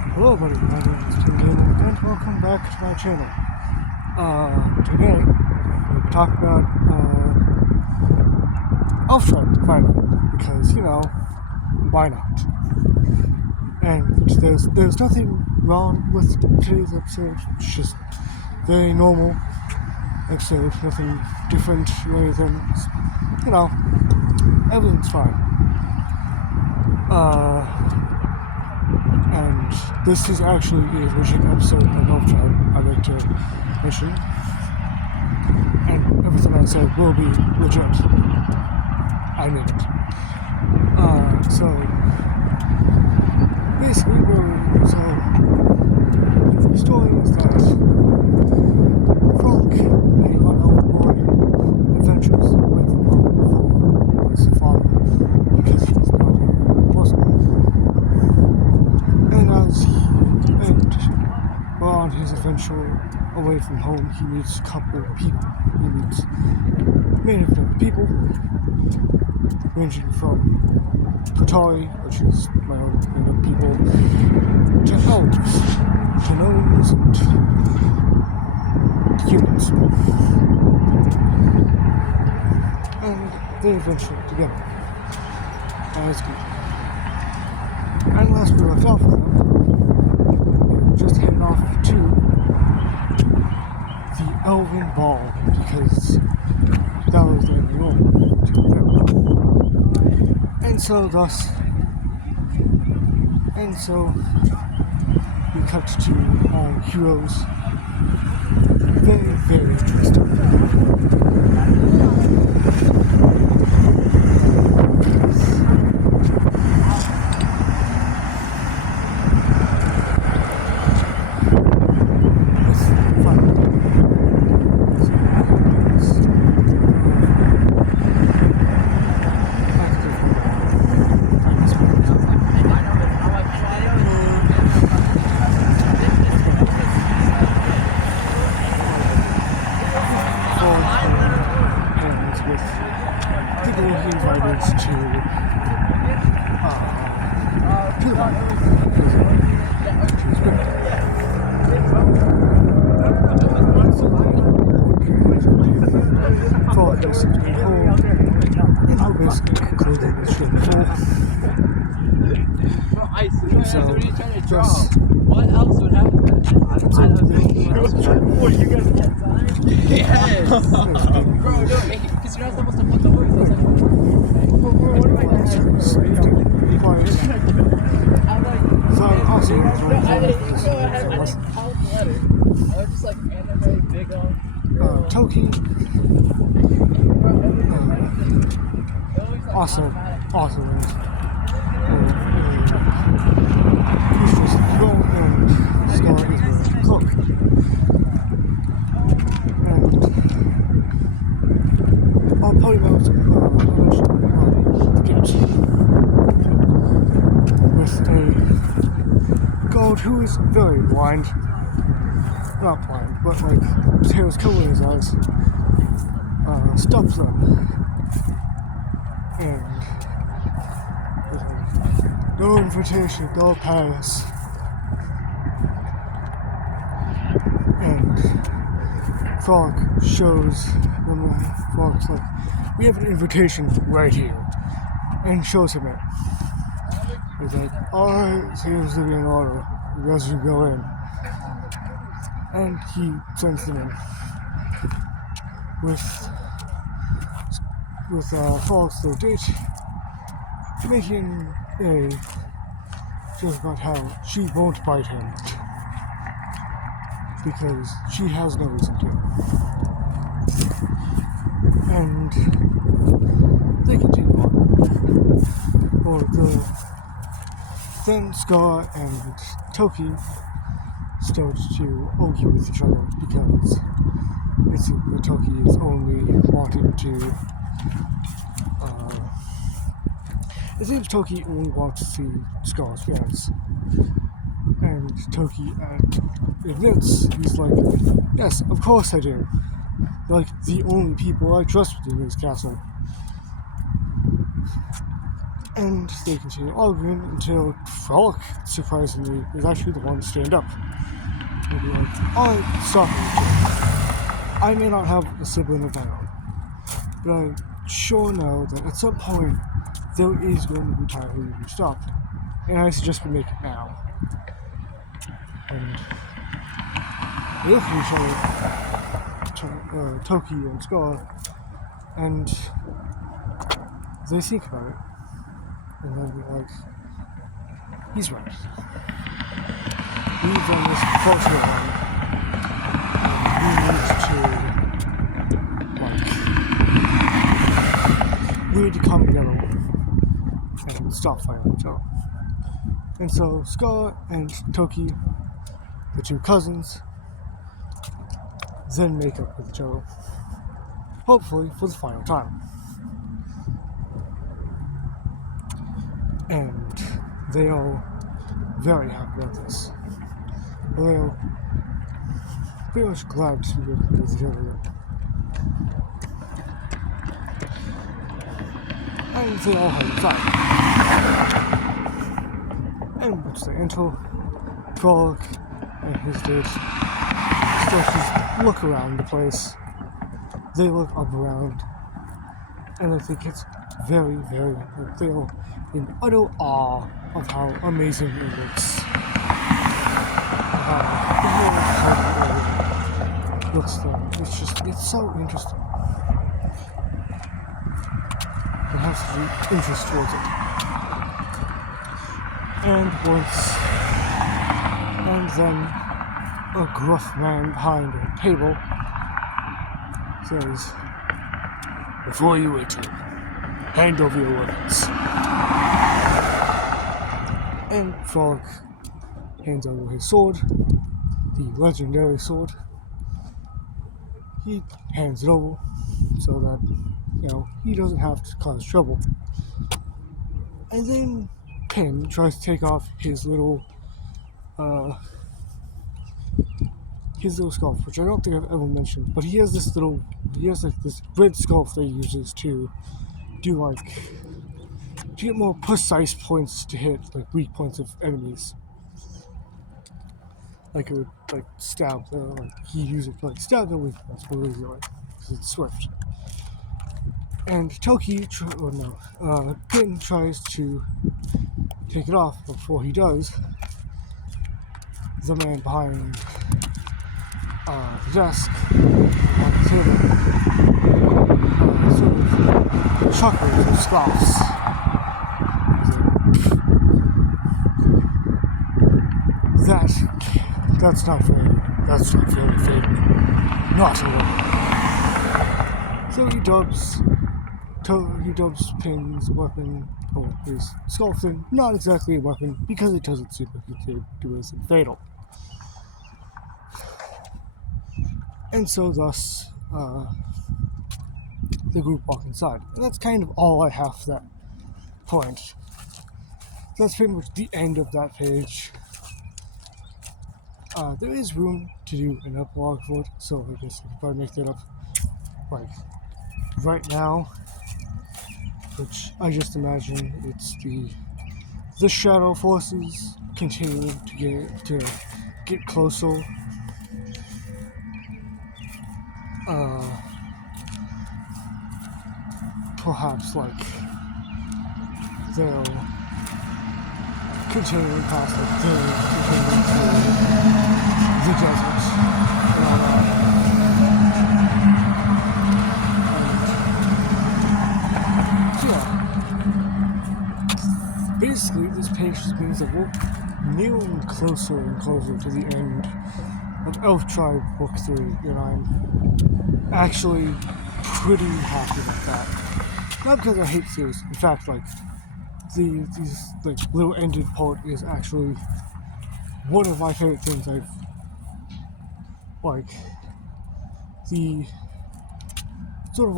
Hello everybody, my name is Tim Gable and welcome back to my channel. Today we'll talk about Elfshark finally, because why not? And there's nothing wrong with today's episode. It's just very normal episode, nothing different or anything. Everything's fine. And this is actually a legit episode of Elfshark, I'd like to mention. And everything I said will be legit. I mean it. So basically, the story is that Frolic, a unknown boy, adventures away from home for his father because he's not a person. And on his adventure away from home, he meets a couple of people. He meets many different people, ranging from Kotari, which is my own people, to elves, to gnomes, and humans. And they adventure together as good. And last we left off with them, just heading off to the Elven Ball, because that was the role to them. And so we cut to our heroes. Very, very interesting. What else would happen? Yes! Bro, no, because you're not supposed to put the words. Toki. Awesome. He's just wrong and Scar is wearing a cloak. And I'll probably mount the gate with a god who is very blind. Not blind, but like his hair is covering his eyes. Stops them. And no invitation, no pass. And Frog shows them, Frog's like, we have an invitation right here. And shows him it. He's like, alright, seems to be in order. You guys should go in. And he sends them in. With Frog's their date, making a joke about how she won't bite him because she has no reason to. And they continue on. Then Scar and Toki start to argue with each other because it seems that Toki is only wanting to it seems Toki only wants to see Scar's friends. And Toki admits, he's like, yes, of course I do. Like, the only people I trust within this castle. And they continue arguing until Frolic, surprisingly, is actually the one to stand up. And be like, alright, stop it. I may not have a sibling of my own, but I sure know that at some point there is going to be time where you stop. And I suggest we make it now. And they look at each other, Toki and Scar, and they think about it. And then be like, he's right. We've done this far too long. We need to come together and stop fighting each other. And so Scar and Toki, the two cousins, then make up with each other. Hopefully for the final time. And they are very happy about this. They're pretty much glad to be working with each other. And they all have fun. And once they enter, Frolic and his date start to look around the place. They look up around, and I think it's very, very, they are in utter awe of how amazing it looks. How the whole looks there. It's so interesting. It has the interest towards it. And then a gruff man behind a table says, "Before you enter, hand over your weapons." And Frolic hands over his sword, the legendary sword. He hands it over so that, he doesn't have to cause trouble. And then Pin tries to take off his little scarf, which I don't think I've ever mentioned, but he has this red scarf that he uses to do to get more precise points to hit weak points of enemies. It would stab he used it to stab their weak points more easily because it's swift. And Pin tries to take it off. Before he does, the man behind the desk on the table sort of chuckles and scoffs. That's not very fair. Not at all. So he dubs Pin's weapon, or his skull thing, not exactly a weapon, because it doesn't seem like it could do anything fatal. And so thus, the group walk inside. And that's kind of all I have for that point. That's pretty much the end of that page. There is room to do an epilogue for it, so I guess I could probably make that up right now, which I just imagine it's the shadow forces continuing to get closer. Perhaps they'll continue past the desert and all that. And, basically this page just means that we're nearing closer and closer to the end of Elf Tribe Book 3, and I'm actually pretty happy with that. Not because I hate series. In fact, these little ended part is actually one of my favorite things. The sort of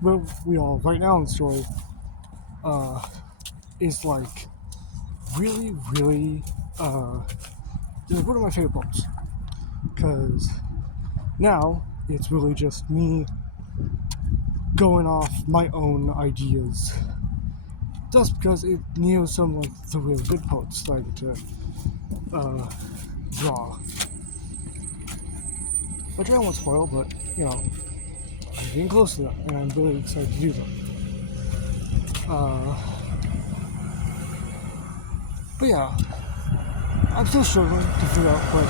where we are right now in the story is really, really is one of my favorite parts, because now it's really just me going off my own ideas Just because it knew some like the real good parts started to draw. Which I won't spoil, but you know, I'm getting close to that, and I'm really excited to do that. But yeah, I'm still struggling to figure out what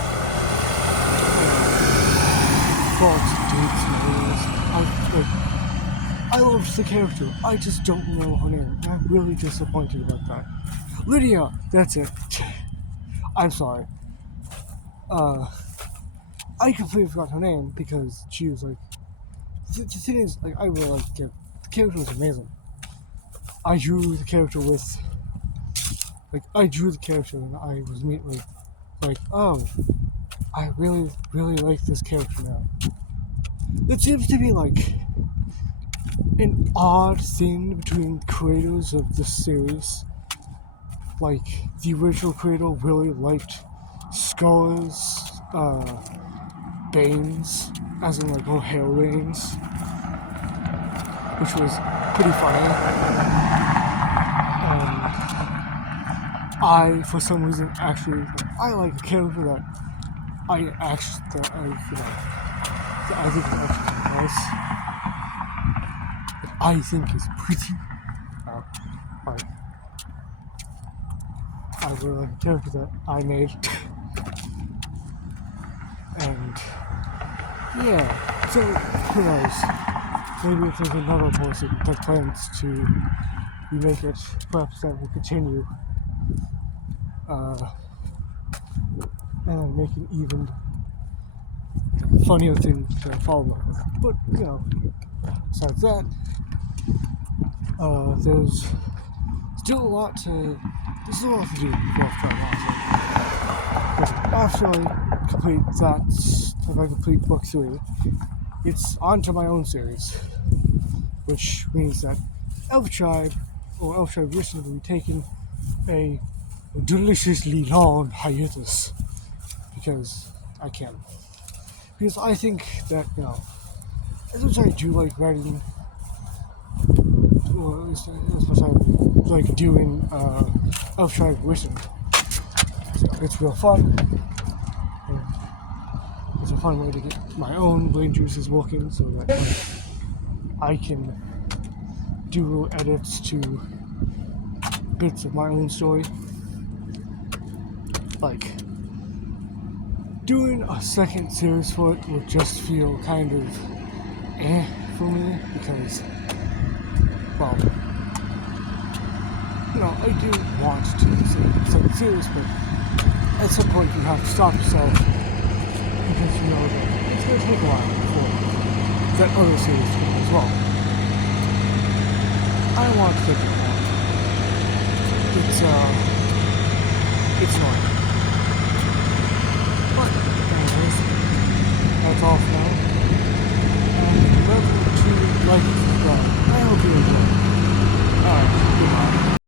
Fox dates is. I love the character. I just don't know her name. And I'm really disappointed about that. Lydia, that's it. I'm sorry. I completely forgot her name because she was like. The thing is, like, I really liked it. The character was amazing. I drew the character and I was immediately like, oh, I really, really like this character now. It seems to be like an odd thing between creators of this series. Like, the original creator really liked Scar's, Banes, as in like O'Hare Banes, which was pretty funny. And I, for some reason, actually, I like a character that I think is actually nice. I think is pretty. Like, I really like a character that I made. And yeah, so who knows? Maybe if there's another person that plans to remake it, perhaps that will continue. And make an even funnier thing to follow up with. But, you know, besides that, there's still a lot to do before I try After I complete that, if I complete book 3, it's on to my own series, which means that Elf Tribe recently will be taking a deliciously long hiatus because I can. Because I think that, you know, as much as I do like writing, or as much as I like doing Elf Tribe written, so it's real fun. And it's a fun way to get my own brain juices working so that I can do edits to bits of my own story. Like, doing a second series for it would just feel kind of for me because, well, you know, I do want to do a second series, but at some point you have to stop yourself because you know that it's going to take a while before that other series to come as well. I want to take it on. It's annoying. But anyways, that's all for